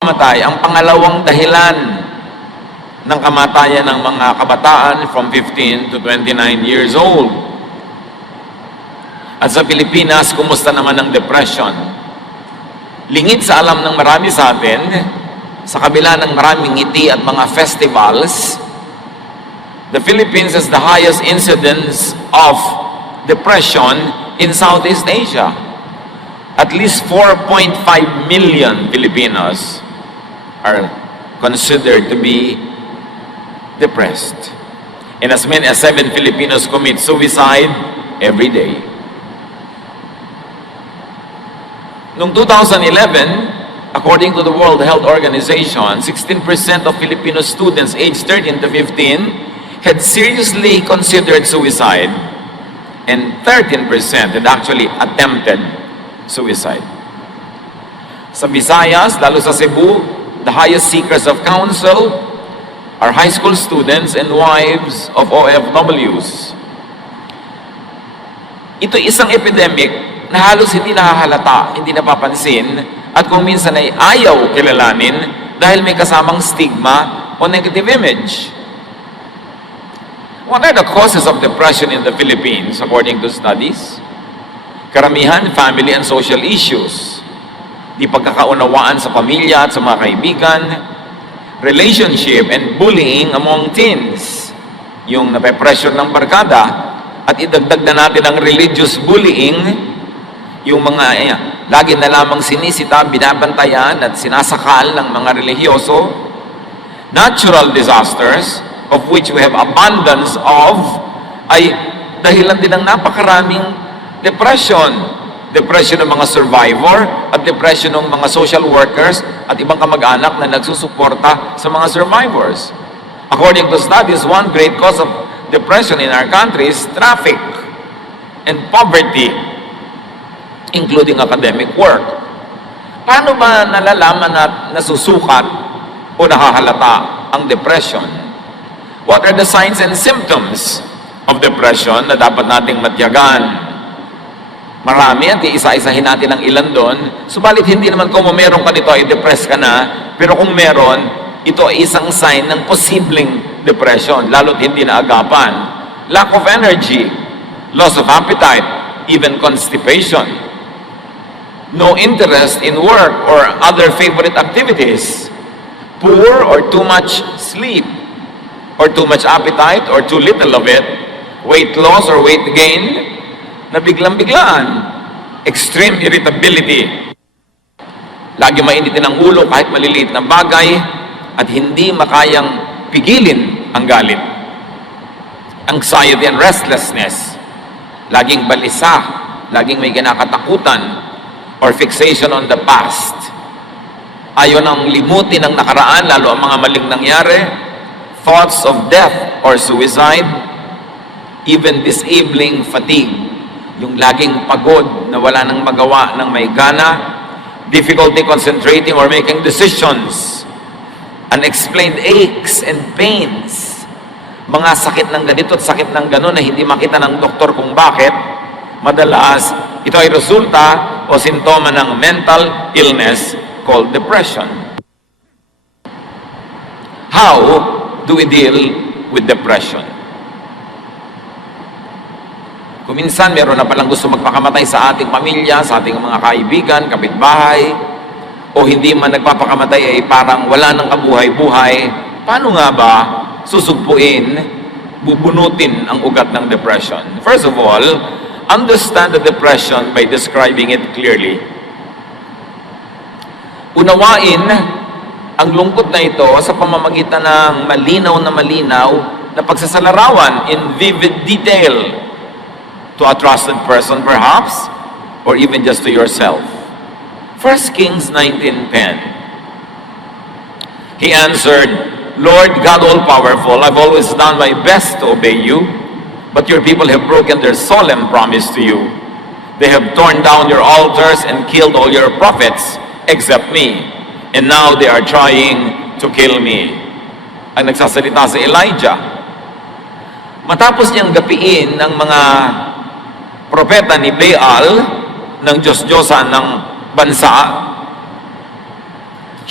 Mamatay, ang pangalawang dahilan ng kamatayan ng mga kabataan from 15 to 29 years old. At sa Pilipinas, kumusta naman ang depression? Lingid sa alam ng marami sa atin, sa kabila ng maraming ngiti at mga festivals, the Philippines has the highest incidence of depression in Southeast Asia. At least 4.5 million Filipinos are considered to be depressed. And as many as 7 Filipinos commit suicide every day. Noong 2011, according to the World Health Organization, 16% of Filipino students aged 13 to 15 had seriously considered suicide, and 13% had actually attempted suicide. Sa Visayas, lalo sa Cebu, the highest seekers of counsel are high school students and wives of OFWs. Ito isang epidemic na halos hindi nahahalata, hindi napapansin, at kung minsan ay ayaw kilalanin dahil may kasamang stigma o negative image. What are the causes of depression in the Philippines according to studies? Karamihan, family and social issues. Di pagkakaunawaan sa pamilya at sa mga kaibigan, relationship and bullying among teens, yung nape-pressure ng barkada, at idagdag na natin ang religious bullying, yung mga lagi na lamang sinisita, binabantayan at sinasakal ng mga relihiyoso, natural disasters, of which we have abundance of, ay dahilan din ng napakaraming depression. Depression ng mga survivor at depression ng mga social workers at ibang kamag-anak na nagsusuporta sa mga survivors. According to studies, one great cause of depression in our country is traffic and poverty, including academic work. Paano ba nalalaman at nasusukat o nahahalata ang depression? What are the signs and symptoms of depression na dapat nating matyagan? Marami at iisa-isahin natin ang ilan doon. Subalit hindi naman kung meron ka nito ay depressed ka na, pero kung meron, ito ay isang sign ng posibleng depression, lalo't hindi naagapan. Lack of energy, loss of appetite, even constipation. No interest in work or other favorite activities. Poor or too much sleep, or too much appetite or too little of it. Weight loss or weight gain, na biglang-biglaan, extreme irritability, lagi mainitin ang ulo kahit maliliit na bagay, at hindi makayang pigilin ang galit. Anxiety and restlessness, laging balisa, laging may kinakatakutan, or fixation on the past. Ayaw nang limutin ang nakaraan, lalo ang mga maling nangyari, thoughts of death or suicide, even disabling fatigue, yung laging pagod na wala nang magawa ng may gana, difficulty concentrating or making decisions, unexplained aches and pains, mga sakit ng ganito at sakit ng gano'n na hindi makita ng doktor kung bakit. Madalas, ito ay resulta o sintoma ng mental illness called depression. How do we deal with depression? Kung minsan meron na palang gusto magpakamatay sa ating pamilya, sa ating mga kaibigan, kapitbahay, o hindi man nagpapakamatay ay parang wala nang kabuhay-buhay, paano nga ba susugpuin, bubunutin ang ugat ng depression? First of all, understand the depression by describing it clearly. Unawain ang lungkot na ito sa pamamagitan ng malinaw na pagsasalarawan in vivid detail to a trusted person perhaps, or even just to yourself. 1 Kings 19:10. He answered, Lord God all-powerful, I've always done my best to obey you, but your people have broken their solemn promise to you. They have torn down your altars and killed all your prophets except me, and now they are trying to kill me. Ang nagsasalita si Elijah. Matapos niyang gapiin ng mga propeta ni Baal, ng Diyos-Diyosan ng bansa,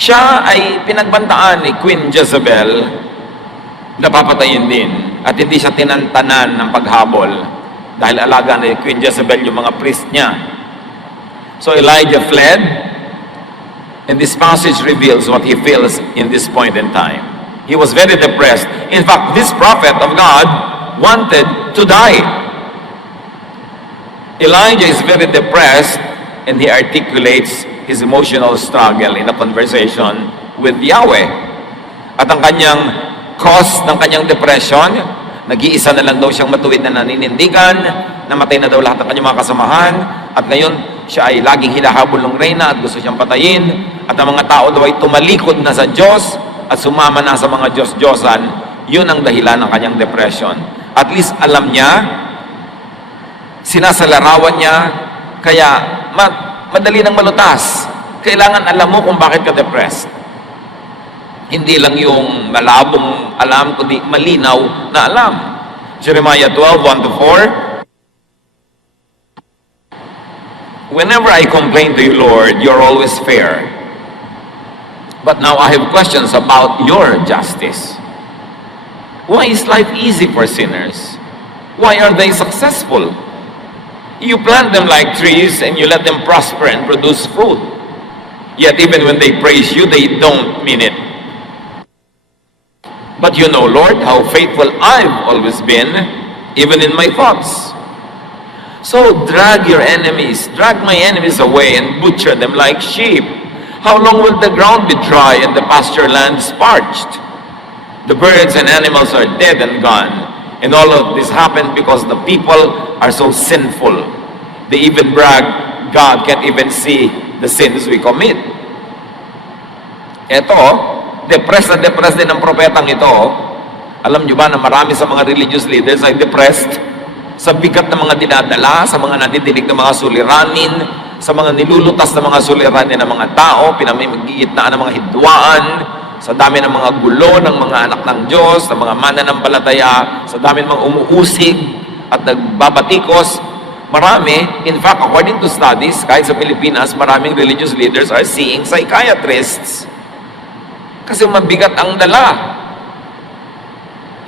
Siya ay pinagbantaan ni Queen Jezebel na papatayin din. At hindi siya tinantanan ng paghabol dahil alaga ni Queen Jezebel yung mga priest niya. So Elijah fled, and this passage reveals what he feels in this point in time. He was very depressed. In fact, this prophet of God wanted to die. Elijah is very depressed, and he articulates his emotional struggle in a conversation with Yahweh. At ang kanyang cause ng kanyang depression, nag-iisa na lang daw siyang matuwid na naninindigan, namatay na daw lahat ng kanyang mga kasamahan, at ngayon siya ay laging hinahabol ng reyna at gusto siyang patayin, at ang mga tao daw ay tumalikod na sa Diyos at sumama na sa mga Diyos-Diyosan. Yun ang dahilan ng kanyang depression. At least alam niya, sinasalarawan niya, kaya madali nang malutas. Kailangan alam mo kung bakit ka depressed. Hindi lang yung malabong alam, kundi malinaw na alam. Jeremiah 12:1-4. Whenever I complain to you, Lord, you're always fair. But now I have questions about your justice. Why is life easy for sinners? Why are they successful? You plant them like trees and you let them prosper and produce fruit. Yet even when they praise you, they don't mean it. But you know, Lord, how faithful I've always been, even in my thoughts. So drag your enemies, drag my enemies away and butcher them like sheep. How long will the ground be dry and the pasture lands parched? The birds and animals are dead and gone. And all of this happened because the people are so sinful. They even brag, God can't even see the sins we commit. Ito, depressed na depressed din ang propetang ito. Alam nyo ba na marami sa mga religious leaders ay depressed sa bigat ng mga dinadala, sa mga nadidinig ng mga suliranin, sa mga nilulutas ng mga suliranin ng mga tao, pinamimigitnaan ng mga hidwaan, sa dami ng mga gulo ng mga anak ng Diyos, sa mga mananampalataya, sa dami ng mga umuusig at nagbabatikos. Marami, in fact, according to studies, kahit sa Pilipinas, maraming religious leaders are seeing psychiatrists. Kasi mabigat ang dala.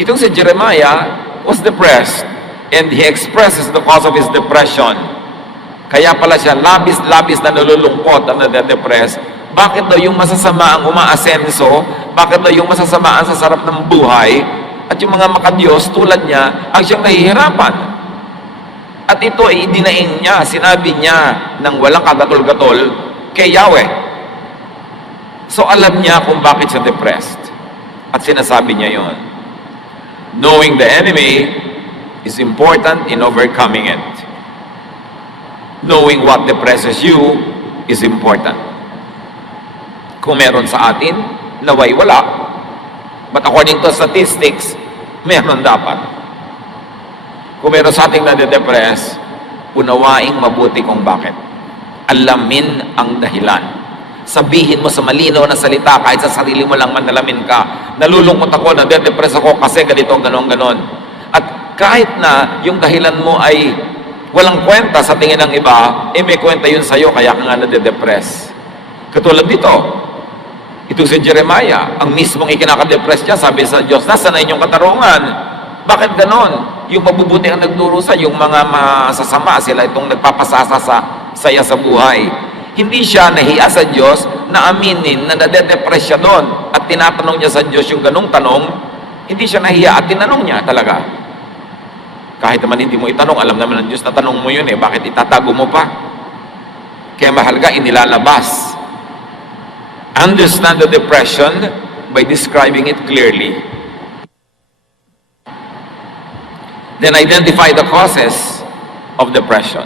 Itong si Jeremiah was depressed, and he expresses the cause of his depression. Kaya pala siya labis-labis na nalulungkot at nade-depress. Bakit daw yung masasama ang umaasenso? Bakit daw yung masasama ang sa sarap ng buhay? At yung mga makadiyos tulad niya, ang siyang nahihirapan. At ito ay idinaing niya, sinabi niya ng walang kagatol-gatol kay Yahweh. So alam niya kung bakit siya depressed. At sinasabi niya yon. Knowing the enemy is important in overcoming it. Knowing what depresses you is important. Kung meron sa atin, naway wala. But according to statistics, meron dapat. Kung meron sa ating nade-depress, unawaing mabuti kung bakit. Alamin ang dahilan. Sabihin mo sa malinaw na salita, kahit sa sarili mo lang manalamin ka, nalulungkot ako, nade-depress ako kasi ganito, ganon. At kahit na yung dahilan mo ay walang kwenta sa tingin ng iba, may kwenta yun sa'yo, kaya ka nga nade-depress. Katulad dito, ito si Jeremiah, ang mismong ikinaka-depress niya, sabi sa Diyos, nasa na inyong katarungan? Bakit ganon? Yung mabubuti ang nagdurusa, yung mga masasama, sila itong nagpapasasa sa saya sa buhay. Hindi siya nahiya sa Diyos na aminin na nade-depress siya doon at tinatanong niya sa Diyos yung ganong tanong. Hindi siya nahiya at tinanong niya talaga. Kahit naman hindi mo itanong, alam naman ng Diyos na tanong mo yun bakit itatago mo pa? Kaya mahalaga, inilalabas. Understand the depression by describing it clearly. Then identify the causes of depression.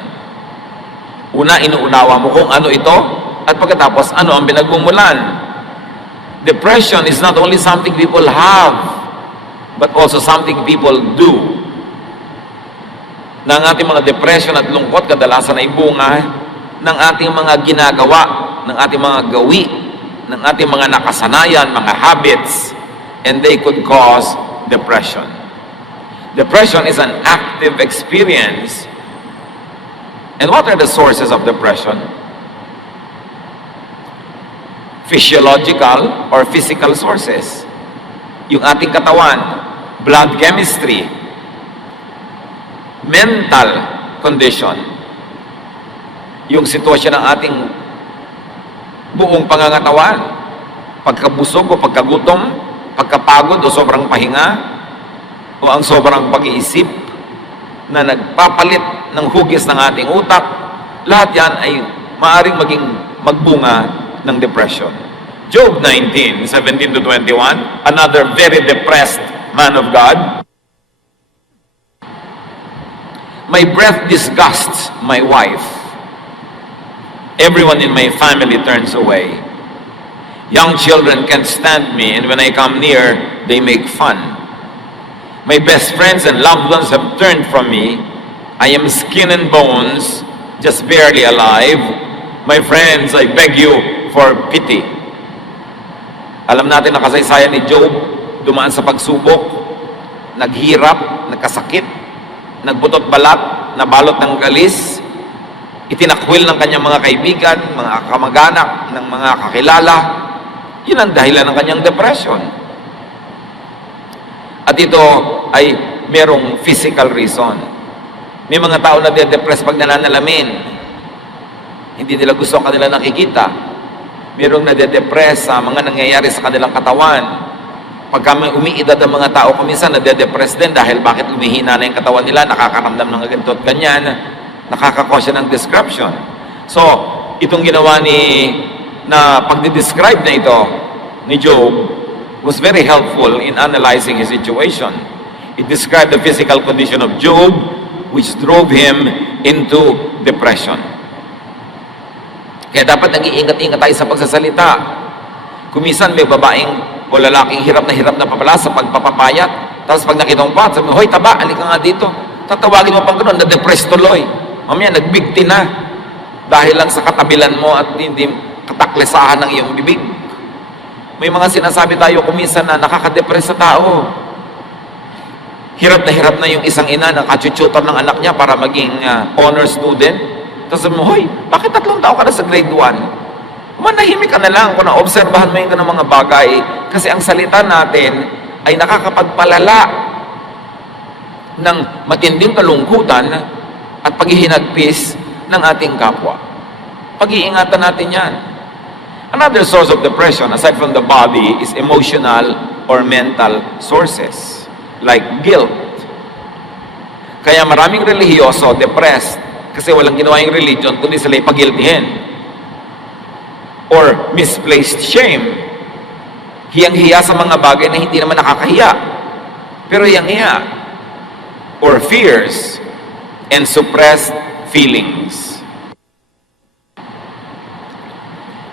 Una, inuunawa mo kung ano ito, at pagkatapos, ano ang pinagmumulan. Depression is not only something people have, but also something people do. Na ang ating mga depression at lungkot kadalasan ay bunga ng ating mga ginagawa, ng ating mga gawi, ng ating mga nakasanayan, mga habits, and they could cause depression. Depression is an active experience. And what are the sources of depression? physiological or physical sources. Yung ating katawan, blood chemistry, mental condition, yung sitwasyon ng ating buong pangangatawan, pagkabusog o pagkagutom, pagkapagod o sobrang pahinga, o ang sobrang pag-iisip na nagpapalit ng hugis ng ating utak, lahat yan ay maaaring maging magbunga ng depression. Job 19:17-21, another very depressed man of God. My breath disgusts my wife. Everyone in my family turns away. Young children can't stand me, and when I come near, they make fun. My best friends and loved ones have turned from me. I am skin and bones, just barely alive. My friends, I beg you for pity. Alam natin na kasaysayan ni Job, dumaan sa pagsubok, naghirap, nagkasakit, nagbutot balat, nabalot ng galis, itinakwil ng kanyang mga kaibigan, mga kamag-anak, ng mga kakilala. Yun ang dahilan ng kanyang depression. At ito ay merong physical reason. May mga tao na de-depress pag nananalamin. Hindi nila gusto ang kanila nakikita. Merong nade-depress sa mga nangyayari sa kanilang katawan. Pagka may umiidad ang mga tao, kuminsan nade-depress din dahil bakit umihina na yung katawan nila, nakakaramdam ng ganito at ganyan, nakakakosya ng description. So, itong ginawa na pagdi-describe na ito ni Job was very helpful in analyzing his situation. It described the physical condition of Job, which drove him into depression. Kaya dapat nag-iingat-ingat tayo sa pagsasalita. Kumisan may babaeng o lalaking hirap na papala sa pagpapapayat. Tapos pag nakita mo pa, sabi mo, hoy taba, alika nga dito. Tatawagin mo pang gano'n, na-depress tuloy. Mamaya, nagbigti na. Dahil lang sa katabilan mo at hindi kataklesahan ng iyong bibig. May mga sinasabi tayo kumisan na nakaka-depress sa tao. Hirap na yung isang ina na kachuchutor ng anak niya para maging honor student. Tapos sabi mo, hoy, bakit 3 taon ka na sa grade 1? Manahimik ka na lang kung naobserbahan mo yung ganang mga bagay. Kasi ang salita natin ay nakakapagpalala ng matinding kalungkutan at paghihinagpis ng ating kapwa. Pag-iingatan natin yan. Another source of depression, aside from the body, is emotional or mental sources, like guilt. Kaya maraming relihiyoso, depressed, kasi walang ginawa yung religion, kundi sila ipagiltihin. Or misplaced shame. Hiyang-hiya sa mga bagay na hindi naman nakakahiya. Pero hiyang-hiya. Or fears and suppressed feelings.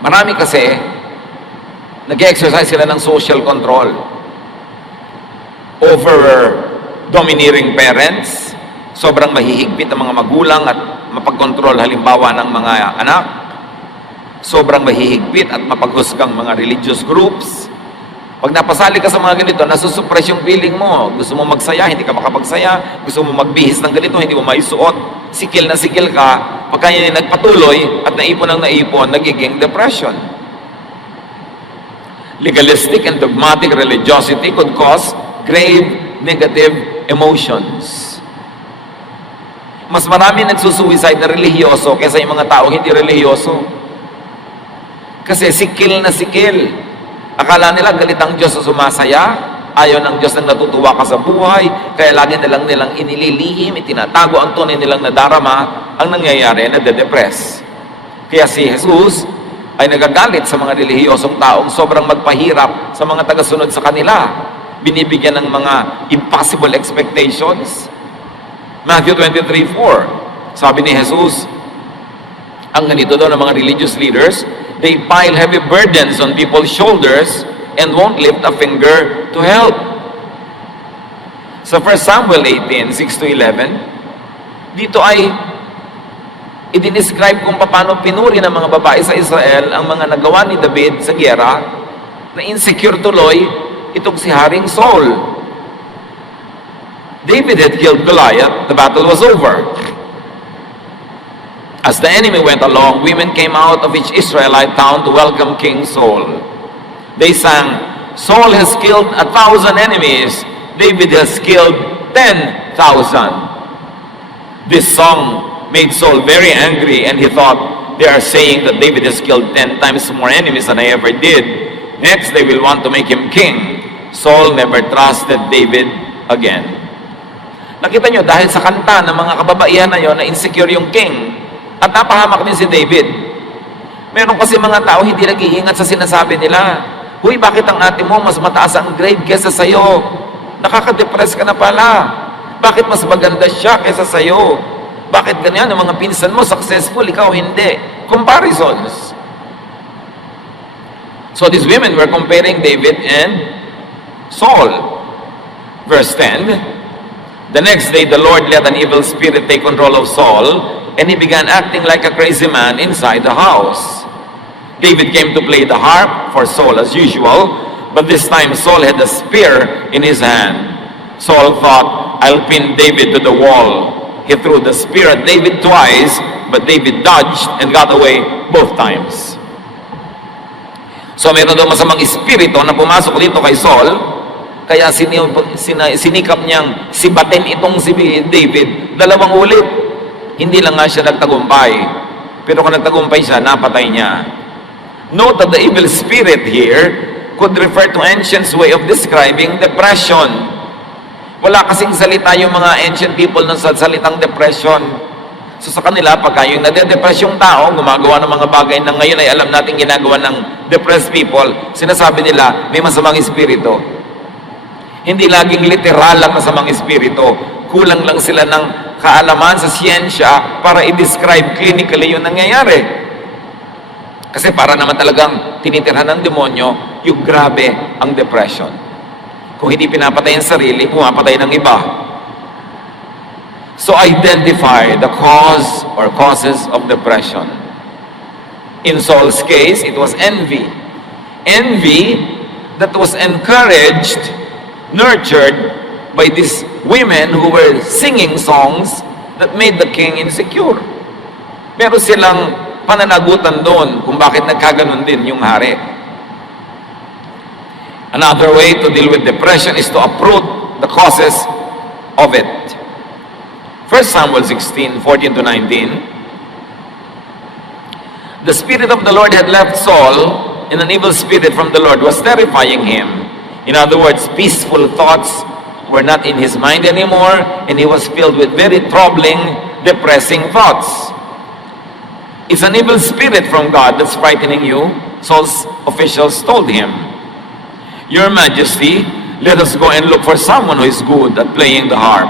Marami kasi, nag-exercise sila ng social control over domineering parents, sobrang mahihigpit ng mga magulang at mapagkontrol halimbawa ng mga anak, sobrang mahihigpit at mapaghusgang mga religious groups. Pag napasali ka sa mga ganito, nasusuppress yung feeling mo. Gusto mo magsaya, hindi ka makapagsaya. Gusto mo magbihis ng ganito, hindi mo maisuot. Sikil na sikil ka. Pagka yan nagpatuloy at naipon ang naipon, nagiging depression. Legalistic and dogmatic religiosity could cause grave negative emotions. Mas marami nagsusuicide na relihiyoso kaysa yung mga tao hindi relihiyoso. Kasi sikil na sikil. Akala nila galit ang Diyos sa sumasaya, ayaw ng Diyos na natutuwa ka sa buhay, kaya lagi nilang inililihim, itinatago ang tunay nilang nadarama, ang nangyayari na de-depress. Kaya si Jesus ay nagagalit sa mga relihiyosong taong sobrang magpahirap sa mga tagasunod sa kanila. Binibigyan ng mga impossible expectations. Matthew 23:4, sabi ni Jesus, ang ganito daw ng mga religious leaders, they pile heavy burdens on people's shoulders and won't lift a finger to help. Sa 1 Samuel 18:6-11, dito ay i-describe kung paano pinuri ng mga babae sa Israel ang mga nagawa ni David sa giyera, na insecure tuloy itong si Haring Saul. David had killed Goliath, the battle was over. As the enemy went along, women came out of each Israelite town to welcome King Saul. They sang, Saul has killed 1,000 enemies. David has killed 10,000. This song made Saul very angry, and he thought, they are saying that David has killed 10 times more enemies than I ever did. Next, they will want to make him king. Saul never trusted David again. Nakita nyo, dahil sa kanta ng mga kababaihan na yon, na insecure yung king, at napahamak din si David. Meron kasi mga tao hindi nag-iingat sa sinasabi nila. Huy, bakit ang ate mo mas mataas ang grade kesa sa'yo? Nakaka-depress ka na pala. Bakit mas maganda siya kesa sa'yo? Bakit ganyan? Ang mga pinsan mo successful, ikaw hindi. Comparisons. So these women were comparing David and Saul. Verse 10, the next day the Lord let an evil spirit take control of Saul, and he began acting like a crazy man inside the house. David came to play the harp for Saul as usual, but this time Saul had a spear in his hand. Saul thought, I'll pin David to the wall. He threw the spear at David twice, but David dodged and got away both times. So mayroon daw masamang espiritu na pumasok dito kay Saul, kaya sinikap niyang sibatin itong si David 2 ulit. Hindi lang nga siya nagtagumpay, pero kung nagtagumpay siya, napatay niya. Note that the evil spirit here could refer to ancient way of describing depression. Wala kasing salita yung mga ancient people ng salitang depression. So sa kanila, pagka yung nade-depress yung tao, gumagawa ng mga bagay na ngayon ay alam natin ginagawa ng depressed people, sinasabi nila, may masamang espiritu. Hindi laging literal lang masamang espiritu. Kulang lang sila ng kaalaman sa siyensya para i-describe clinically yung nangyayari. Kasi para naman talagang tinitirhan ng demonyo, yung grabe ang depression. Kung hindi pinapatay ang sarili, pumapatay ng iba. So identify the cause or causes of depression. In Saul's case, it was envy. Envy that was encouraged, nurtured by these women who were singing songs that made the king insecure. Pero silang pananagutan doon kung bakit nagkaganon din yung hari. Another way to deal with depression is to uproot the causes of it. 1 Samuel 16, 14 to 19. The Spirit of the Lord had left Saul, and an evil spirit from the Lord was terrifying him. In other words, peaceful thoughts were not in his mind anymore, and he was filled with very troubling, depressing thoughts. It's an evil spirit from God that's frightening you, Saul's officials told him. Your Majesty, let us go and look for someone who is good at playing the harp.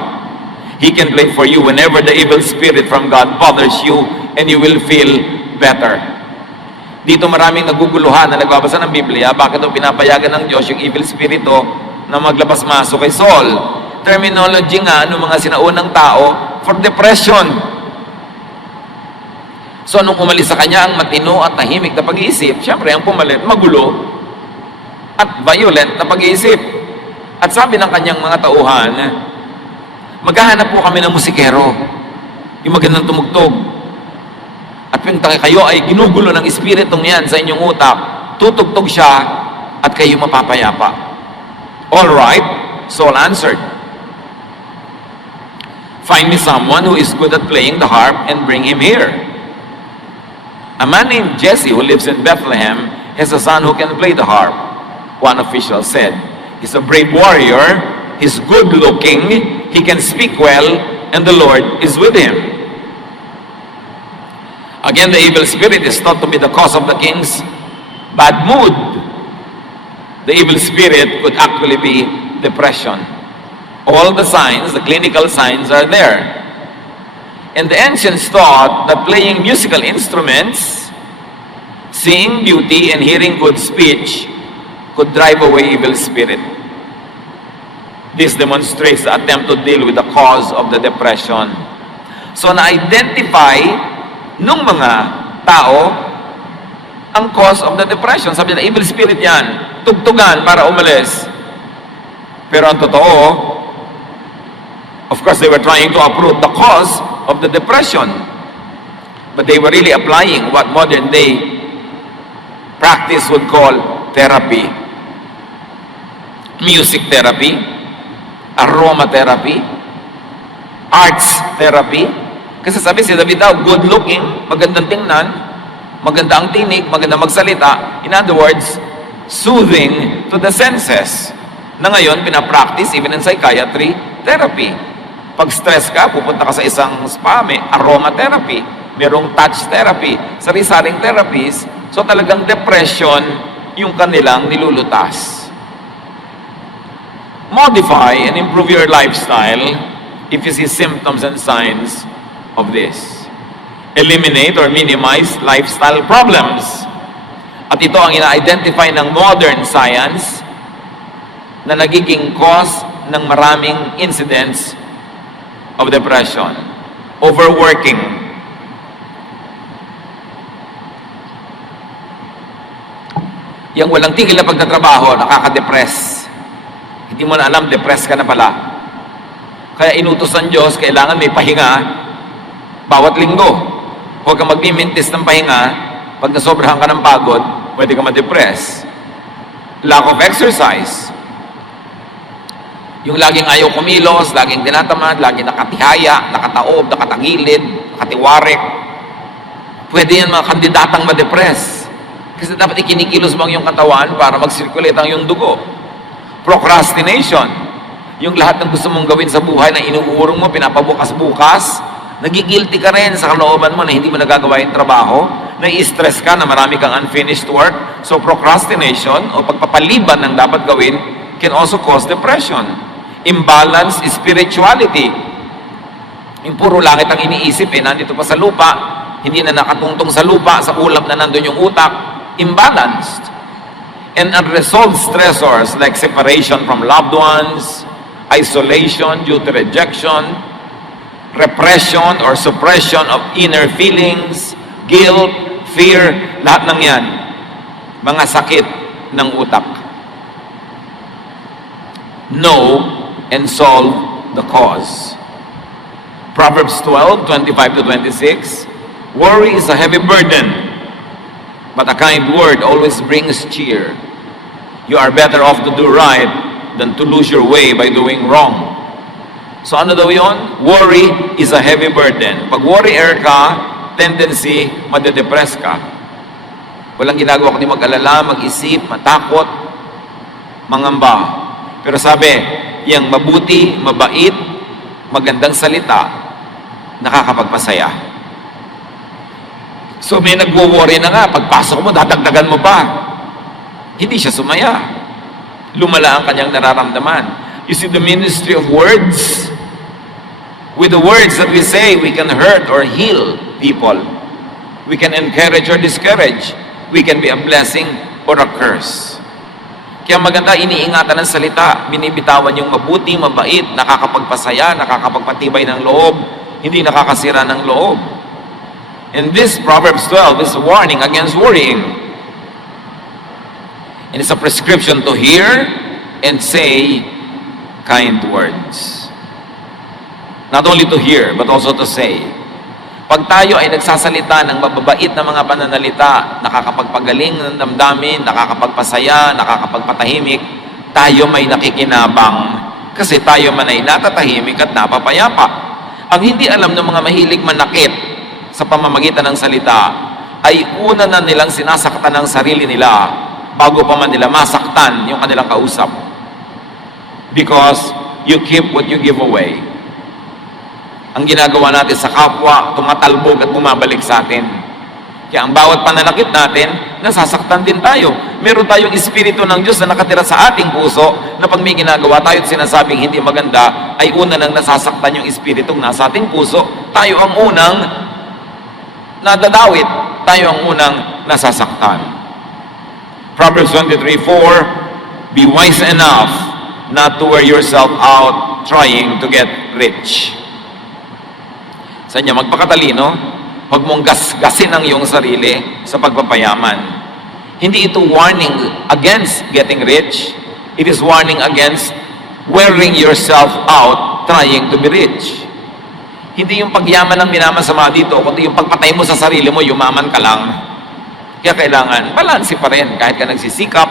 He can play for you whenever the evil spirit from God bothers you, and you will feel better. Dito maraming naguguluhan na nagbabasa ng Biblia, bakit ito pinapayagan ng Diyos yung evil spirito na maglabas-masok kay Saul. Terminology nga ng mga sinaunang tao for depression. So nung umalis sa kanya ang matino at tahimik na pag-iisip, syempre ang pumalit, magulo at violent na pag-iisip. At sabi ng kanyang mga tauhan, maghahanap po kami ng musikero, yung magandang tumugtog. At yung kayo ay ginugulo ng espiritong yan sa inyong utak, tutugtog siya at kayo mapapayapa. All right, Saul answered, find me someone who is good at playing the harp and bring him here. A man named Jesse who lives in Bethlehem has a son who can play the harp. One official said, he's a brave warrior, he's good looking, he can speak well, and the Lord is with him. Again, the evil spirit is thought to be the cause of the king's bad mood. The evil spirit could actually be depression. All the signs, the clinical signs are there. And the ancients thought that playing musical instruments, seeing beauty, and hearing good speech could drive away evil spirit. This demonstrates the attempt to deal with the cause of the depression. So na-identify nung mga tao ang cause of the depression. Sabi nila, evil spirit yan. Tugtugan para umalis. Pero ang totoo, of course, they were trying to uproot the cause of the depression. But they were really applying what modern day practice would call therapy. Music therapy, aromatherapy, arts therapy. Kasi sabi si David daw, good looking, magandang tingnan, maganda ang tinig, maganda magsalita. In other words, soothing to the senses. Na ngayon, pinapractice even in psychiatry, therapy. Pag stress ka, pupunta ka sa isang spa, may aromatherapy, merong touch therapy, sari-saring therapies. So talagang depression yung kanilang nilulutas. Modify and improve your lifestyle if you see symptoms and signs of this. Eliminate or minimize lifestyle problems. At ito ang ina-identify ng modern science na nagiging cause ng maraming incidents of depression. Overworking. Yang walang tigil na pagtatrabaho, nakaka-depress. Hindi mo na alam, depressed ka na pala. Kaya inutos ng Diyos, kailangan may pahinga bawat linggo. Huwag kang magmimintis ng pahinga. Pag nasobrahan ka ng pagod, pwede ka ma-depress. Lack of exercise. Yung laging ayaw kumilos, laging tinatamad, laging nakatihaya, nakataob, nakatagilid, nakatiwarik. Pwede yan mga kandidatang ma-depress. Kasi dapat ikinikilos mo ang iyong katawan para mag-circulate ang iyong dugo. Procrastination. Yung lahat ng gusto mong gawin sa buhay na inuurong mo, pinapabukas-bukas, nagigilty ka rin sa kalooban mo na hindi mo nagagawa yung trabaho, nai-stress ka na marami kang unfinished work. So procrastination o pagpapaliban ng dapat gawin can also cause depression. Imbalance spirituality. Yung puro langit ang iniisip nandito pa sa lupa, hindi na nakatungtong sa lupa, sa ulap na nandun yung utak. Imbalanced. And unresolved stressors like separation from loved ones, isolation due to rejection, repression or suppression of inner feelings, guilt, fear, lahat ng yan, mga sakit ng utak. Know and solve the cause. Proverbs 12:25-26, worry is a heavy burden, but a kind word always brings cheer. You are better off to do right than to lose your way by doing wrong. So ano daw yun? Worry is a heavy burden. Pag worrier ka, tendency, madedepress ka. Walang ginagawa kundi mag-alala, mag-isip, matakot, mangamba. Pero sabi, yung mabuti, mabait, magandang salita, nakakapagpasaya. So may nagwo-worry na nga, pagpasok mo, dadagdagan mo pa. Hindi siya sumaya. Lumala ang kanyang nararamdaman. You see the ministry of words? With the words that we say, we can hurt or heal people. We can encourage or discourage. We can be a blessing or a curse. Kaya maganda, iniingatan ng salita, binibitawan yung mabuti, mabait, nakakapagpasaya, nakakapagpatibay ng loob, hindi nakakasira ng loob. And this Proverbs 12 is a warning against worrying. And it's a prescription to hear and say kind words. Not only to hear, but also to say. Pag tayo ay nagsasalita ng mababait na mga pananalita, nakakapagpagaling ng damdamin, nakakapagpasaya, nakakapagpatahimik, tayo may nakikinabang. Kasi tayo man ay natatahimik at napapayapa. Ang hindi alam ng mga mahilig manakit sa pamamagitan ng salita, ay una na nilang sinasaktan ang sarili nila bago pa man nila masaktan yung kanilang kausap. Because you keep what you give away. Ang ginagawa natin sa kapwa, tumatalbog at bumabalik sa atin. Kaya ang bawat pananakit natin, nasasaktan din tayo. Meron tayong espiritu ng Diyos na nakatira sa ating puso na pag may ginagawa tayo at sinasabing hindi maganda, ay una nang nasasaktan yung espiritong nasa ating puso. Tayo ang unang nadadawit. Tayo ang unang nasasaktan. Proverbs 23:4, be wise enough not to wear yourself out trying to get rich. Sa inyo, magpakatalino, huwag mong gasgasin ang iyong sarili sa pagpapayaman. Hindi ito warning against getting rich. It is warning against wearing yourself out trying to be rich. Hindi yung pagyaman ang minamasama dito, kundi yung pagpatay mo sa sarili mo, yumaman ka lang. Kaya kailangan, balanse pa rin. Kahit ka nagsisikap,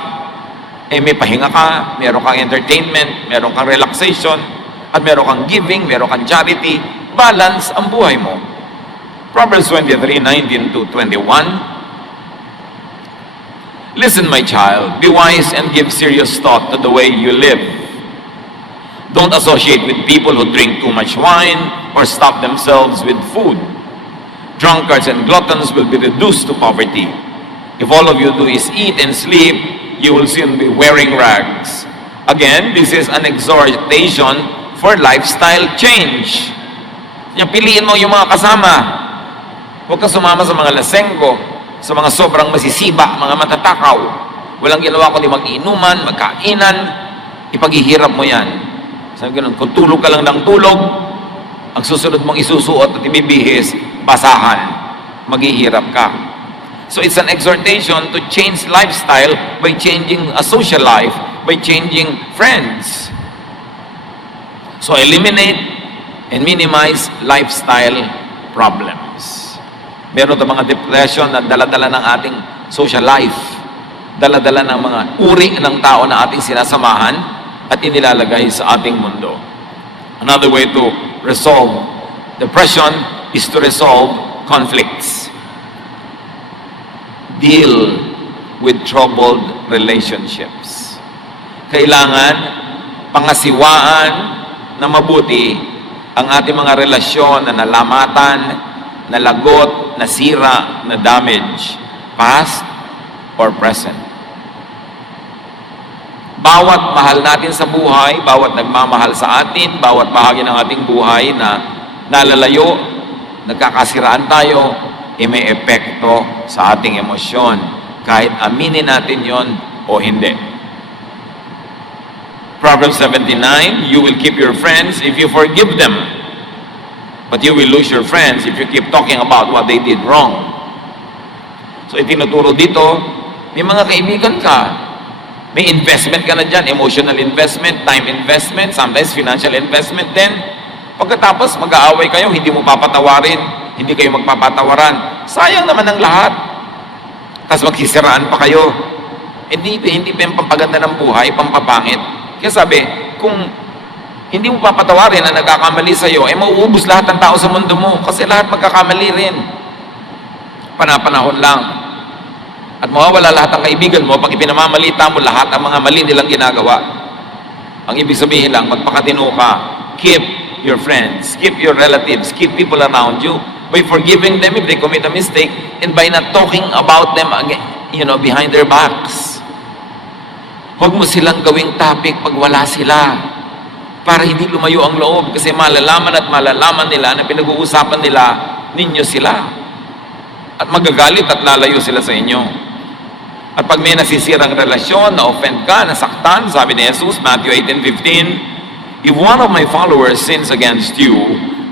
may pahinga ka, meron kang entertainment, meron kang relaxation, at meron kang giving, meron kang charity. Balance ang buhay mo. Proverbs 23:19-21. Listen, my child, be wise and give serious thought to the way you live. Don't associate with people who drink too much wine or stuff themselves with food. Drunkards and gluttons will be reduced to poverty. If all of you do is eat and sleep, you will soon be wearing rags. Again, this is an exhortation for lifestyle change. Piliin mo yung mga kasama. Huwag kang sumama sa mga lasenggo, sa mga sobrang masisiba, mga matatakaw. Walang ginawa kundi mag-inuman, magkainan, ipaghihirap mo yan. Sabi ganun, kung tulog ka lang ng tulog, ang susunod mong isusuot at ibibihis, basahan, maghihirap ka. So it's an exhortation to change lifestyle by changing a social life, by changing friends. So eliminate and minimize lifestyle problems. Meron ito mga depression na dala-dala ng ating social life. Dala-dala ng mga uri ng tao na ating sinasamahan at inilalagay sa ating mundo. Another way to resolve depression is to resolve conflicts. Deal with troubled relationships. Kailangan pangasiwaan na mabuti ang ating mga relasyon na nalamatan, nalagot, nasira, na damage, past or present. Bawat mahal natin sa buhay, bawat nagmamahal sa atin, bawat bahagi ng ating buhay na nalalayo, nagkakasiraan tayo, may epekto sa ating emosyon, kahit aminin natin yon o hindi. Proverbs 79, you will keep your friends if you forgive them. But you will lose your friends if you keep talking about what they did wrong. So itinuturo dito, may mga kaibigan ka, may investment ka na dyan, emotional investment, time investment, sometimes financial investment din. Pagkatapos mag-aaway kayo, hindi mo papatawarin, hindi kayo magpapatawaran. Sayang naman ang lahat. Tapos magsisiraan pa kayo. Hindi pa yung pampaganda ng buhay, pampapangit. Kaya sabi, kung hindi mo papatawarin na nagkakamali sa'yo, mauubos lahat ng tao sa mundo mo. Kasi lahat magkakamali rin. Panapanahon lang. At mawawala lahat ng kaibigan mo pag ipinamamalita mo lahat ang mga mali nilang ginagawa. Ang ibig sabihin lang, magpakatino ka. Keep your friends, keep your relatives, keep people around you by forgiving them if they commit a mistake and by not talking about them again, behind their backs. Huwag mo silang gawing topic pag wala sila. Para hindi lumayo ang loob kasi malalaman at malalaman nila na pinag-uusapan nila ninyo sila at magagalit at lalayo sila sa inyo. At pag may nasisirang relasyon, na-offend ka, nasaktan, sabi ni Jesus, Matthew 18:15, if one of my followers sins against you,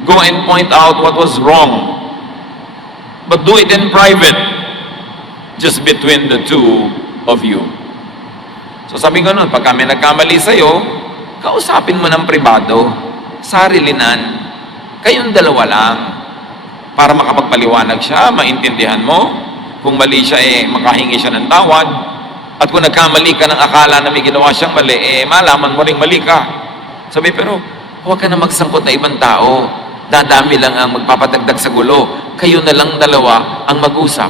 go and point out what was wrong, but do it in private, just between the two of you. So sabi ko nun, pag kami nagkamali sa'yo, kausapin mo ng pribado, sarilinan, kayong dalawa lang, para makapagpaliwanag siya, maintindihan mo. Kung mali siya, makahingi siya ng tawad. At kung nagkamali ka ng akala na may ginawa siyang mali, malaman mo rin mali ka. Sabi, pero huwag ka na magsangkot na ibang tao. Dadami lang ang magpapadagdag sa gulo. Kayo na lang dalawa ang mag-usap.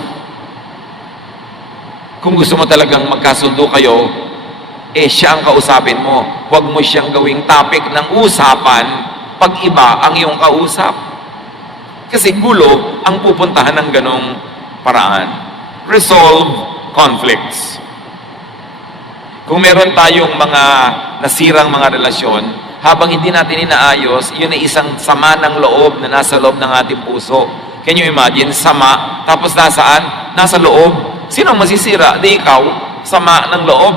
Kung gusto mo talagang magkasundo kayo, siya ang kausapin mo. Huwag mo siyang gawing topic ng usapan pag iba ang iyong kausap. Kasi gulo ang pupuntahan ng ganong paraan. Resolve conflicts. Kung meron tayong mga nasirang mga relasyon, habang hindi natin inaayos, yun ay isang sama ng loob na nasa loob ng ating puso. Can you imagine? Sama, tapos nasaan? Nasa loob. Sino ang masisira? Di ikaw. Sama ng loob.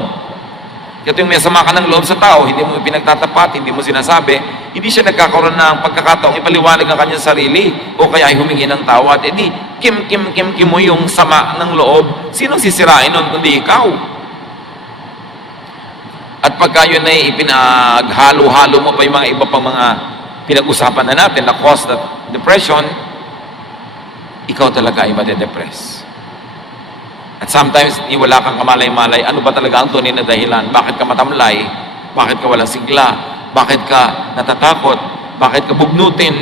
Ito yung may sama ka ng loob sa tao, hindi mo pinagtatapat, hindi mo sinasabi, hindi siya nagkakaroon ng pagkakataong ipaliwanag ang kanyang sarili o kaya ay humingi ng tawad. Di, kim mo yung sama ng loob. Sinong sisirain nun kundi ikaw? At pagka yun ay ipinaghalo-halo mo pa yung mga iba pang mga pinag-usapan na natin na cause that depression, ikaw talaga ay made-depress. At sometimes, wala kang kamalay-malay, ano ba talaga ang tunay na dahilan? Bakit ka matamlay? Bakit ka walang sigla? Bakit ka natatakot? Bakit ka bugnutin?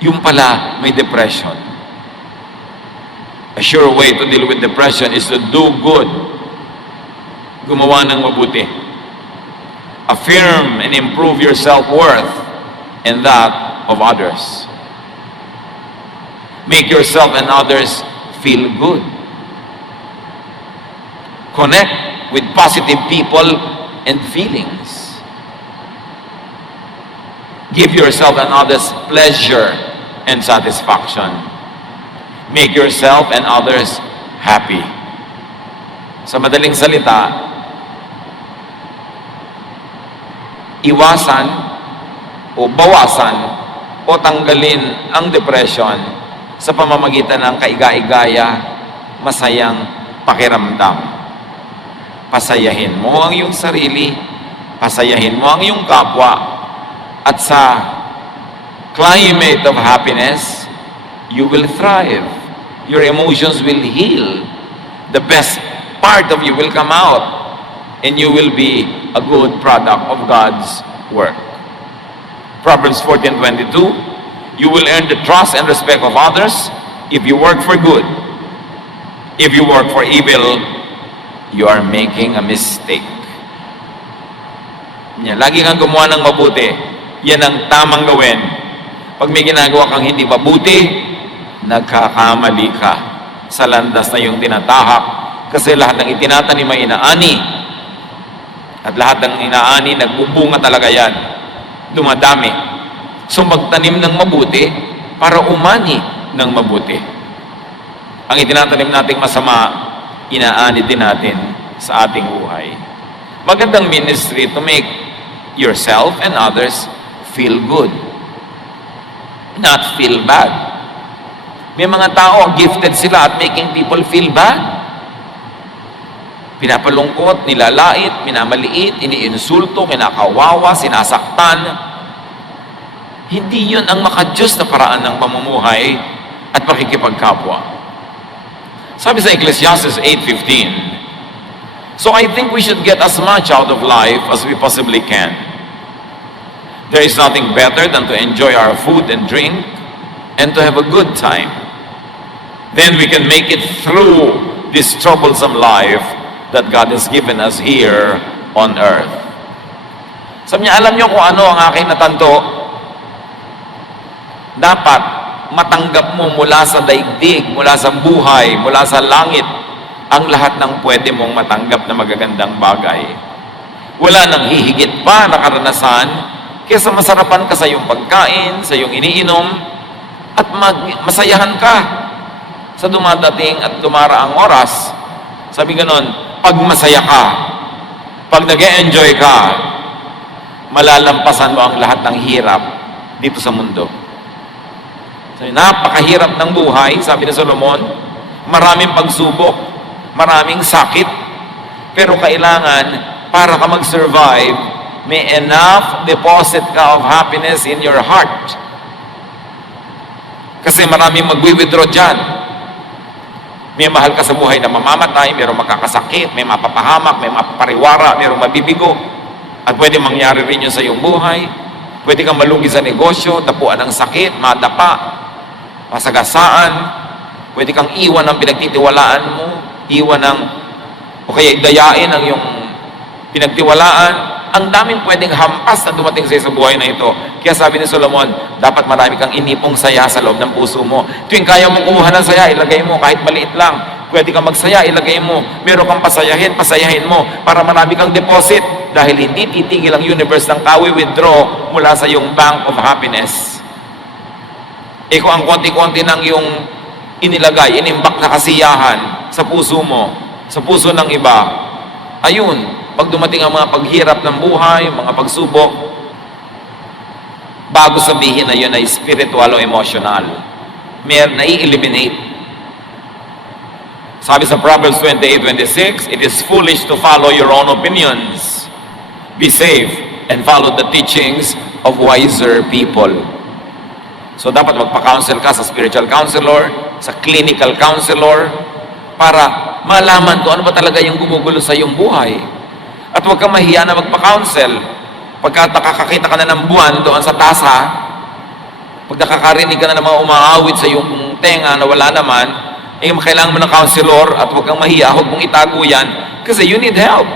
Yung pala, may depression. A sure way to deal with depression is to do good. Gumawa ng mabuti. Affirm and improve your self-worth and that of others. Make yourself and others feel good. Connect with positive people and feelings. Give yourself and others pleasure and satisfaction. Make yourself and others happy. Sa madaling salita, iwasan o bawasan o tanggalin ang depression sa pamamagitan ng kaiga-igaya, masayang pakiramdam. Pasayahin mo ang iyong sarili, pasayahin mo ang iyong kapwa, at sa climate of happiness, you will thrive. Your emotions will heal. The best part of you will come out, and you will be a good product of God's work. Proverbs 14:22, you will earn the trust and respect of others if you work for good. If you work for evil, you are making a mistake. Yan, lagi kang gumawa ng mabuti. Yan ang tamang gawin. Pag may ginagawa kang hindi mabuti, nagkakamali ka sa landas na yung tinatahak. Kasi lahat ng itinatanim ay inaani. At lahat ng inaani, nagbubunga talaga yan. Dumadami. So magtanim ng mabuti para umani ng mabuti. Ang itinatanim nating masama, inaani din natin sa ating buhay. Magandang ministry to make yourself and others feel good, not feel bad. May mga tao, gifted sila at making people feel bad. Pinapalungkot, nilalait, minamaliit, iniinsulto, kinakawawa, sinasaktan. Hindi yun ang makadiyos na paraan ng pamumuhay at pakikipagkapwa. Sabi sa Ecclesiastes 8:15, so I think we should get as much out of life as we possibly can. There is nothing better than to enjoy our food and drink and to have a good time. Then we can make it through this troublesome life that God has given us here on earth. Sabi niya, alam niyo kung ano ang aking natanto? Dapat matanggap mo mula sa daigdig, mula sa buhay, mula sa langit, ang lahat ng pwede mong matanggap na magagandang bagay. Wala nang hihigit pa na karanasan kaysa masarapan ka sa iyong pagkain, sa iyong iniinom, at masayahan ka sa dumadating at dumaraang oras. Sabi ganon, pag masaya ka, pag nag-e-enjoy ka, malalampasan mo ang lahat ng hirap dito sa mundo. So, napakahirap ng buhay, sabi ni Solomon, maraming pagsubok, maraming sakit, pero kailangan, para ka mag-survive, may enough deposit ka of happiness in your heart. Kasi maraming mag-withdraw dyan. May mahal ka sa buhay na mamamatay, mayroong makakasakit, may mapapahamak, may mapapariwara, mayroong mabibigo, at pwede mangyari rin yun sa iyong buhay. Pwede kang malugi sa negosyo, tapuan ng sakit, madapa, masagasaan, pwede kang iwan ng pinagtitiwalaan mo, o kaya dayain ang iyong pinagtiwalaan. Ang daming pwedeng hampas na dumating sa buhay na ito. Kaya sabi ni Solomon, dapat marami kang inipong saya sa loob ng puso mo. Tuwing kaya mong kumuha ng saya, ilagay mo kahit maliit lang. Pwede kang magsaya, ilagay mo. Meron kang pasayahin, pasayahin mo para marami kang deposit. Dahil hindi titigil ang universe ng withdraw mula sa iyong bank of happiness. Kung ang konti-konti ng iyong inilagay, inimbak na kasiyahan sa puso mo, sa puso ng iba, ayun, pag dumating ang mga paghirap ng buhay, mga pagsubok, bago sabihin na yun ay spiritual o emotional, may nai-eliminate. Sabi sa Proverbs 28:26, it is foolish to follow your own opinions. Be safe and follow the teachings of wiser people. So dapat magpa-counsel ka sa spiritual counselor, sa clinical counselor, para malaman kung ano ba talaga yung gumugulo sa iyong buhay. At huwag kang mahiya na magpa-counsel. Pagka nakakakita ka na ng buwan doon sa tasa, pag nakakarinig ka na ng mga umaawit sa iyong tenga na wala naman, kailangan mo ng counselor at huwag kang mahiya, huwag mong itago yan kasi you need help.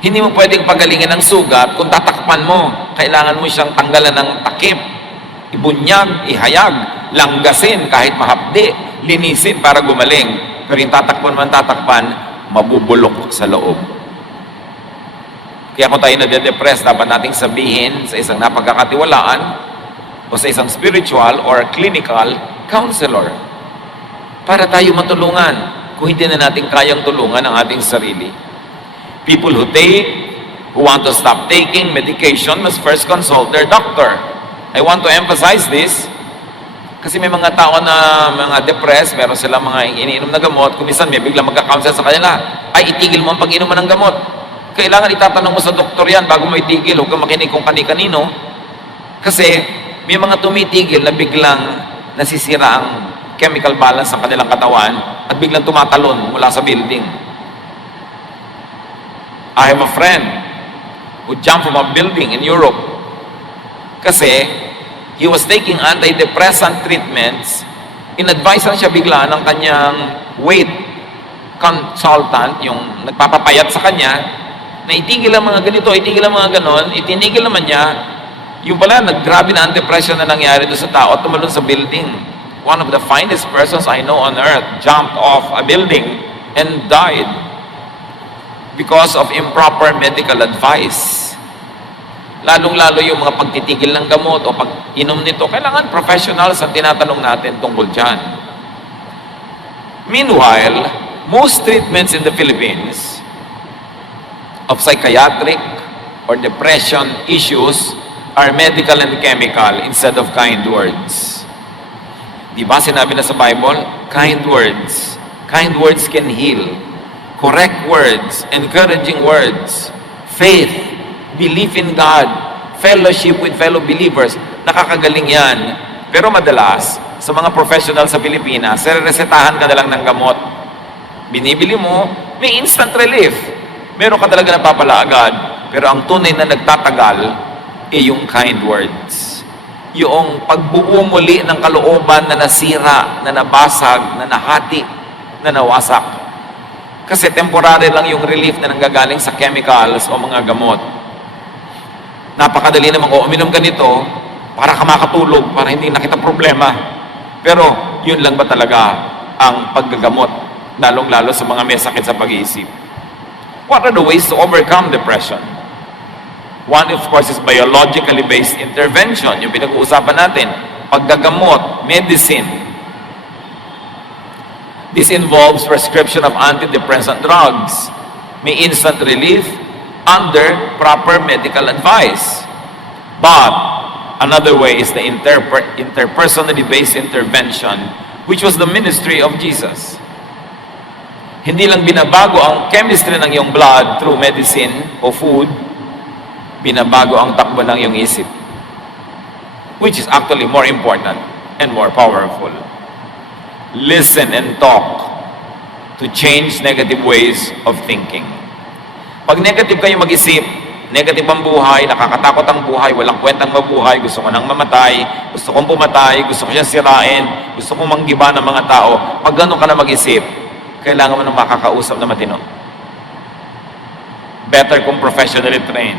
Hindi mo pwedeng pagalingin ng sugat kung tatakpan mo. Kailangan mo siyang tanggalan ng takip, ibunyag, ihayag, langgasin kahit mahapdi, linisin para gumaling. Pero yung tatakpan, mabubulok sa loob. Kaya kung tayo nade-depress, dapat nating sabihin sa isang napagkakatiwalaan o sa isang spiritual or clinical counselor para tayo matulungan kung hindi na natin kayang tulungan ang ating sarili. People who want to stop taking medication must first consult their doctor. I want to emphasize this kasi may mga tao na mga depressed, meron silang mga iniinom na gamot, kung minsan may biglang magka-counsel sa kanila, ay itigil mo ang pag-inuman ng gamot. Kailangan itatanong mo sa doktor yan bago mo itigil, huwag kang makinig kung kani-kanino. Kasi may mga tumitigil na biglang nasisira ang chemical balance sa kanilang katawan at biglang tumatalon mula sa building. I have a friend who jumped from a building in Europe kasi he was taking antidepressant treatments. In-advise lang siya bigla ng kanyang weight consultant, yung nagpapapayat sa kanya, na itigil ang mga ganito, itigil ang mga ganon, itinigil naman niya, yung pala, naggrabe na ang depression na nangyari doon sa tao at tumalon sa building. One of the finest persons I know on earth jumped off a building and died because of improper medical advice. Lalong-lalo yung mga pagtitigil ng gamot o pag-inom nito, kailangan professionals ang tinatanong natin tungkol dyan. Meanwhile, most treatments in the Philippines of psychiatric or depression issues are medical and chemical instead of kind words. Di ba sinabi na sa Bible? Kind words. Kind words can heal. Correct words, encouraging words, faith, belief in God, fellowship with fellow believers. Nakakagaling yan. Pero madalas, sa mga professional sa Pilipinas, resetahan ka na lang ng gamot. Binibili mo, may instant relief. Meron ka talaga napapala agad, pero ang tunay na nagtatagal ay yung kind words. Yung pagbuo muli ng kalooban na nasira, na nabasag, na nahati, na nawasak. Kasi temporary lang yung relief na nanggagaling sa chemicals o mga gamot. Napakadali naman, uminom ka nito para ka makatulog, para hindi nakita problema. Pero yun lang ba talaga ang paggagamot, lalong-lalo sa mga may sakit sa pag-iisip? What are the ways to overcome depression? One, of course, is biologically based intervention. Yung pinag-uusapan natin, paggagamot, medicine. This involves prescription of antidepressant drugs. May instant relief under proper medical advice. But another way is the interpersonally based intervention, which was the ministry of Jesus. Hindi lang binabago ang chemistry ng iyong blood through medicine o food, binabago ang takbo ng iyong isip, which is actually more important and more powerful. Listen and talk to change negative ways of thinking. Pag negative kayo mag-isip, negative ang buhay, nakakatakot ang buhay, walang kwentang mabuhay, gusto ko nang mamatay, gusto kong pumatay, gusto ko siyang sirain, gusto kong manggiba ng mga tao, pag gano'n ka na mag-isip, kailangan mo ng makakausap na matino. Better kung professionally trained.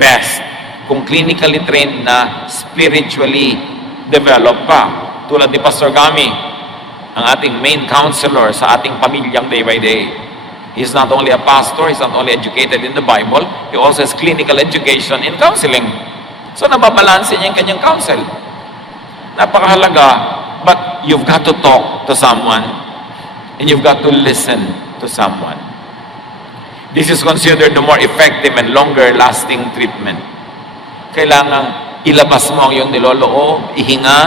Best kung clinically trained na spiritually developed pa. Tulad ni Pastor Gami, ang ating main counselor sa ating pamilyang day by day. He's not only a pastor, he's not only educated in the Bible, he also has clinical education in counseling. So nababalansin niya yung kanyang counsel. Napakahalaga, but you've got to talk to someone. And you've got to listen to someone. This is considered the more effective and longer-lasting treatment. Kailangang ilabas mo ang iyong niloloob, ihinga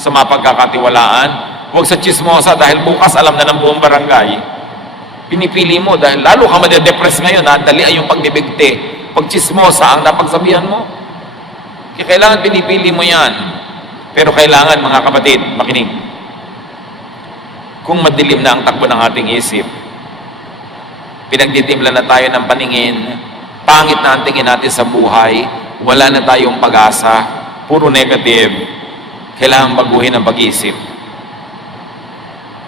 sa mapagkakatiwalaan. Huwag sa chismosa dahil bukas alam na ng buong barangay. Pinipili mo dahil lalo ka made-depress ngayon, dali ay yung pagbibigti. pagchismosa ang napagsabihan mo. Kaya kailangan pinipili mo yan. Pero kailangan, mga kapatid, makinig. Kung madilim na ang takbo ng ating isip, pinagditimla na tayo ng paningin, pangit na ang tingin natin sa buhay, wala na tayong pag-asa, puro negative, kailangan baguhin ang pag-iisip.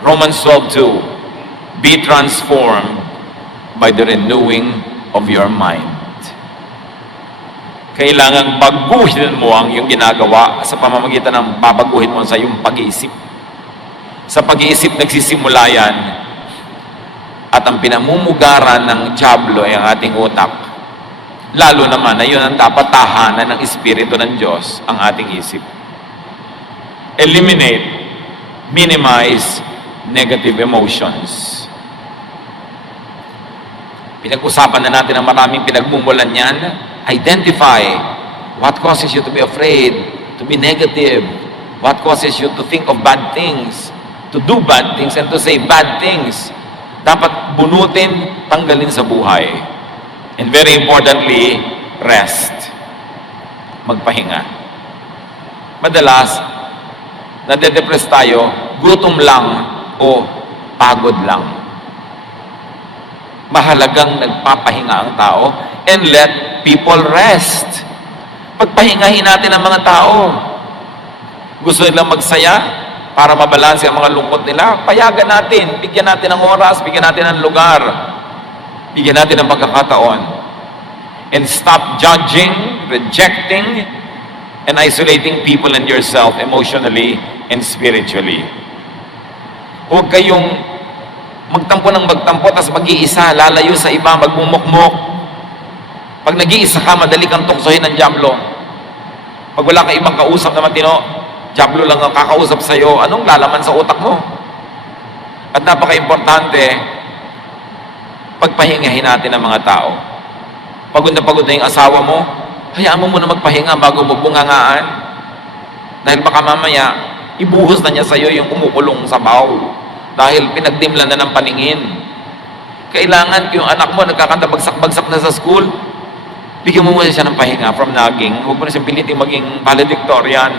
Romans 12:2, be transformed by the renewing of your mind. Kailangan baguhin mo ang iyong ginagawa sa pamamagitan ng babaguhin mo sa iyong pag-iisip. Sa pag-iisip nagsisimula yan, at ang pinamumugaran ng dyablo ay ang ating utak. Lalo naman na yun ang dapat tahanan ng Espiritu ng Diyos, ang ating isip. Eliminate, minimize negative emotions. Pinag-usapan na natin ang maraming pinagmumulan yan. Identify what causes you to be afraid, to be negative, what causes you to think of bad things, to do bad things, and to say bad things. Dapat bunutin, tanggalin sa buhay. And very importantly, rest. Magpahinga. Madalas, nade-depress tayo, gutom lang o pagod lang. Mahalagang nagpapahinga ang tao and let people rest. Pagpahingahin natin ang mga tao. Gusto nilang magsaya para mabalanse ang mga lungkot nila, payagan natin, bigyan natin ng oras, bigyan natin ng lugar, bigyan natin ng pagkakataon. And stop judging, rejecting, and isolating people and yourself emotionally and spiritually. Huwag kayong magtampo ng magtampo, tapos mag-iisa, lalayo sa iba, magmumukmok. Pag nag-iisa ka, madali kang tuksohin ng dyablo. Pag wala kang ibang kausap na matino, dyablo lang ang kakausap sa iyo, anong lalaman sa utak mo? At napaka-importante, pagpahingahin natin ang mga tao. Pagod na yung asawa mo, hayaan mo muna magpahinga bago bungangaan. Dahil baka mamaya, ibuhos na niya sa iyo yung kumukulong sabaw. Dahil pinagdimlan na ng paningin. Kailangan yung anak mo nagkakanta bagsak-bagsak na sa school, bigyan mo muna siya ng pahinga from nagging. Huwag mo na siyang pilitin maging valedictorian.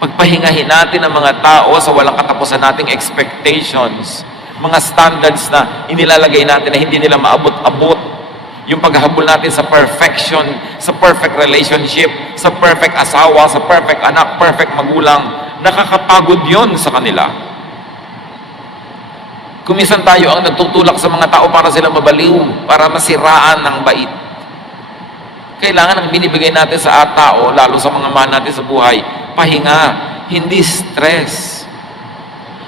Pagpahingahin natin ang mga tao sa walang katapusan nating expectations, mga standards na inilalagay natin na hindi nila maabot-abot, yung paghahabol natin sa perfection, sa perfect relationship, sa perfect asawa, sa perfect anak, perfect magulang, nakakapagod yon sa kanila. Kuminsan tayo ang nagtutulak sa mga tao para sila mabaliw, para masiraan ng bait. Kailangan ang binibigay natin sa tao, lalo sa mga mahal natin sa buhay, pahinga, hindi stress.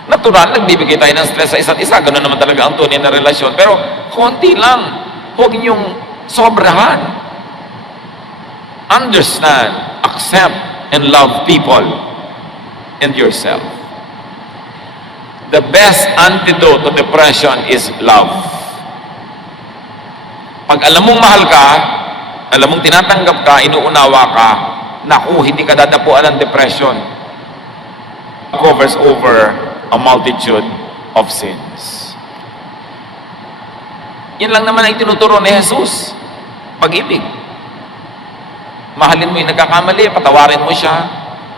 Natural, nagbibigay tayo ng stress sa isa't isa. Ganun naman talaga ang tunay na relasyon. Pero, konti lang. Huwag niyong sobrahan. Understand, accept, and love people and yourself. The best antidote to depression is love. Pag alam mong mahal ka, alam mong tinatanggap ka, inuunawa ka, naku, hindi ka dadapuan ng depression. Covers over a multitude of sins. Yan lang naman ang tinuturo ni Jesus. Pag-ibig. Mahalin mo yung nagkakamali, patawarin mo siya.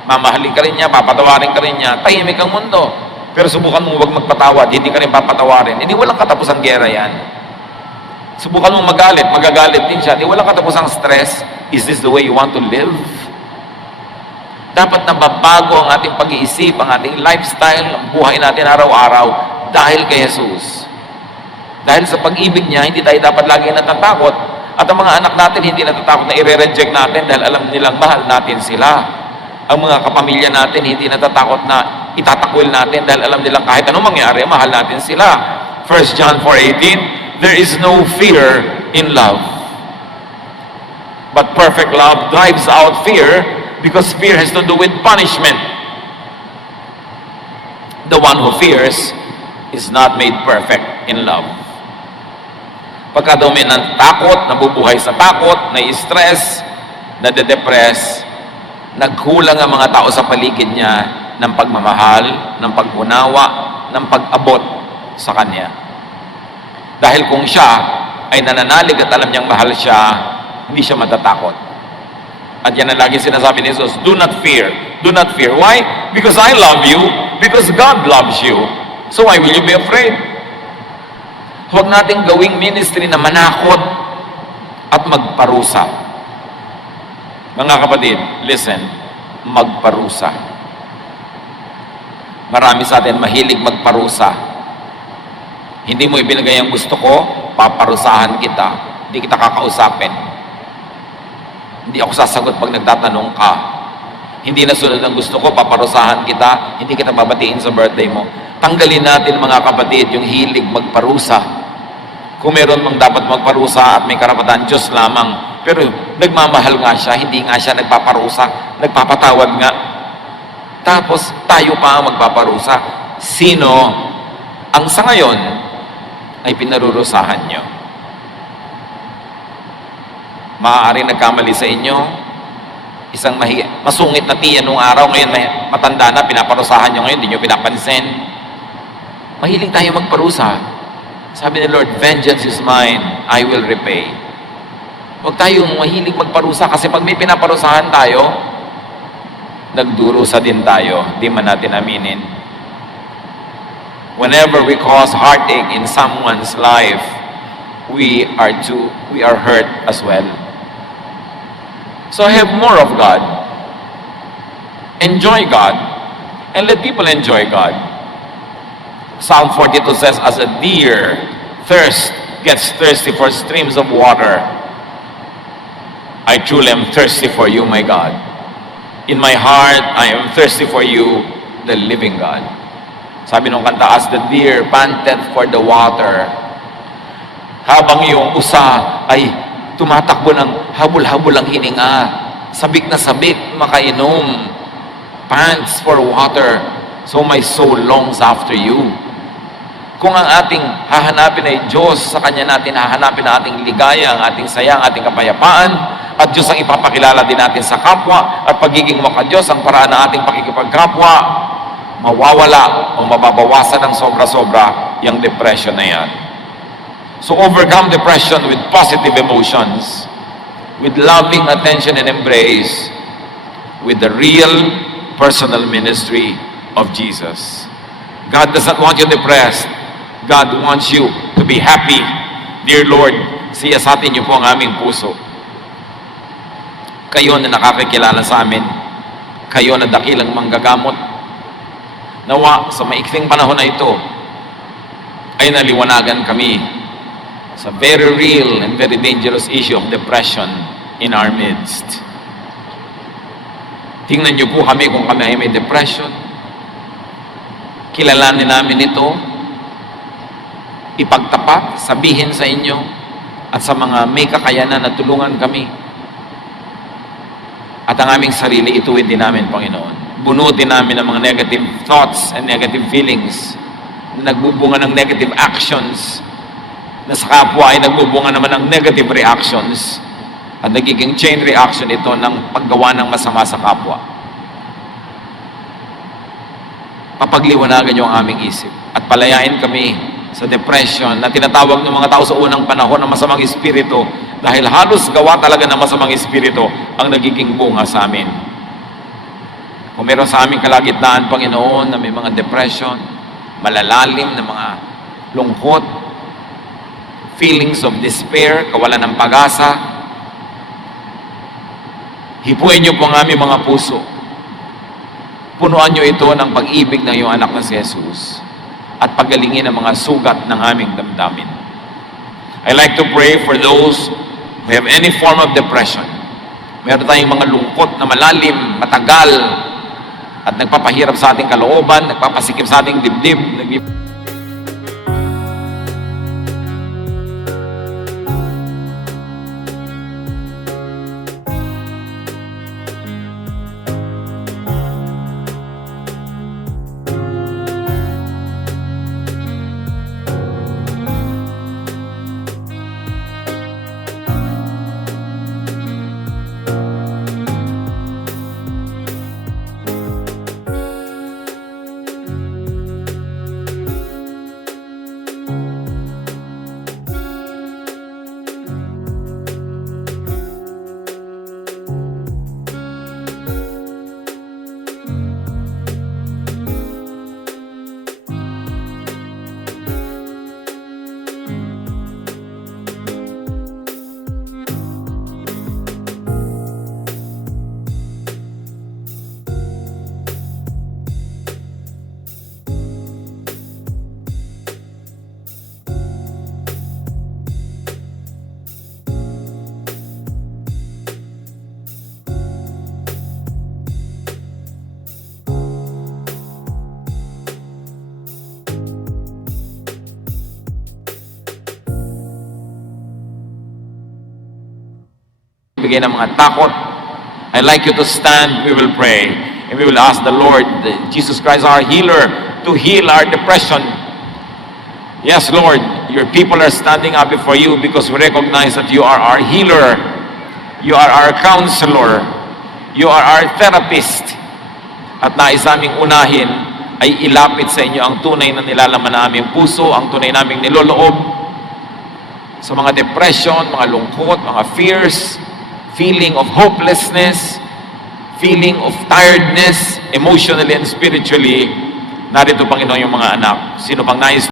Mamahalin ka rin niya, papatawarin ka rin niya. Tahimik ang mundo. Pero subukan mo huwag magpatawad, hindi ka rin papatawarin. Hindi walang katapusang gera yan. Subukan mo magalit, magagalit din siya. Hindi walang katapusang stress. Is this the way you want to live? Dapat nababago ang ating pag-iisip, ang ating lifestyle, ang buhay natin araw-araw dahil kay Jesus. Dahil sa pag-ibig niya, hindi tayo dapat lagi natatakot. At ang mga anak natin hindi natatakot na i-reject natin dahil alam nilang mahal natin sila. Ang mga kapamilya natin hindi natatakot na itatakwil natin dahil alam nilang kahit anong mangyari, mahal natin sila. 1 John 4:18, there is no fear in love. But perfect love drives out fear because fear has to do with punishment. The one who fears is not made perfect in love. Pagka daw may takot, nabubuhay sa takot, na-stress, nade-depress, nagkulang ang mga tao sa paligid niya ng pagmamahal, ng pag-unawa, ng pag-abot sa kanya. Dahil kung siya, ay nananalig at alam niyang mahal siya, hindi siya matatakot. At yan ang lagi sinasabi ni Jesus, do not fear. Do not fear. Why? Because I love you. Because God loves you. So why will you be afraid? Huwag nating gawing ministry na manakot at magparusa. Mga kapatid, listen, magparusa. Marami sa atin mahilig magparusa. Hindi mo ibinigay ang gusto ko, paparusahan kita. Hindi kita kakausapin. Hindi ako sasagot pag nagtatanong ka. Hindi nasunod ang gusto ko, paparusahan kita. Hindi kita babatiin sa birthday mo. Tanggalin natin mga kapatid yung hilig magparusa. Kung meron mang dapat magparusa at may karapatan, Diyos lamang. Pero nagmamahal nga siya, hindi nga siya nagpaparusa, nagpapatawad nga. Tapos tayo pa ang magpaparusa. Sino ang sa ngayon ay pinarurusahan nyo? Maaari nagkamali sa inyo, isang masungit na tiyan nung araw, ngayon matanda na, pinaparusahan nyo ngayon, hindi nyo pinapansin. Mahilig tayo magparusa. Sabi ni Lord, vengeance is mine, I will repay. Huwag tayong mahilig magparusa kasi pag may pinaparusahan tayo, nagdurusa din tayo, di man natin aminin. Whenever we cause heartache in someone's life, we are hurt as well. So have more of God. Enjoy God. And let people enjoy God. Psalm 42 says, as a deer gets thirsty for streams of water, I truly am thirsty for you, my God. In my heart, I am thirsty for you, the living God. Sabi nung kanta, as the deer panted for the water, habang yung usa ay tumatakbo ng habol-habol ang hininga, sabik na sabik, makainom, pants for water, so my soul longs after you. Kung ang ating hahanapin ay Diyos, sa Kanya natin hahanapin ang ating ligaya, ang ating saya, ang ating kapayapaan, at Diyos ang ipapakilala din natin sa kapwa, at pagiging maka-Diyos ang paraan ng ating pakikipagkapwa, mawawala o mababawasan ng sobra-sobra yung depression na yan. So overcome depression with positive emotions, with loving attention and embrace, with the real personal ministry of Jesus. God does not want you depressed. God wants you to be happy. Dear Lord, siyasatin niyo po ang aming puso. Kayo na nakakakilala sa amin. Kayo na dakilang manggagamot. Nawa sa maiksing panahon na ito ay naliwanagan kami sa very real and very dangerous issue of depression in our midst. Tingnan niyo po kami kung kami ay may depression. Kilalanin namin ito, ipagtapat, sabihin sa inyo at sa mga may kakayanan na tulungan kami. At ang aming sarili, ituwid din namin, Panginoon. Bunutin namin ang mga negative thoughts and negative feelings na nagbubunga ng negative actions, na sa kapwa ay nagbubunga naman ng negative reactions, at nagiging chain reaction ito ng paggawa ng masama sa kapwa. Papagliwanagan niyo ang aming isip at palayain kami sa depression na tinatawag ng mga tao sa unang panahon ng masamang espiritu, dahil halos gawa talaga ng masamang espiritu ang nagiging bunga sa amin. Kung meron sa aming kalagitnaan, Panginoon, na may mga depression, malalalim na mga lungkot, feelings of despair, kawalan ng pag-asa, hipuin niyo po ang aming mga puso. Punuan niyo ito ng pag-ibig ng iyong anak na si Jesus at pagalingin ang mga sugat ng aming damdamin. I like to pray for those who have any form of depression. Meron tayong mga lungkot na malalim, matagal, at nagpapahirap sa ating kalooban, nagpapasikip sa ating dibdib, bigay ng mga takot. I'd like you to stand, we will pray, and we will ask the Lord, Jesus Christ, our healer, to heal our depression. Yes, Lord, your people are standing up before you because we recognize that you are our healer, you are our counselor, you are our therapist. At nais naming unahin ay ilapit sa inyo ang tunay na nilalaman na aming puso, ang tunay naming niloloob sa mga depression, mga lungkot, mga fears, feeling of hopelessness, feeling of tiredness, emotionally and spiritually. Narito, Panginoon, yung mga anak. Sino pang nais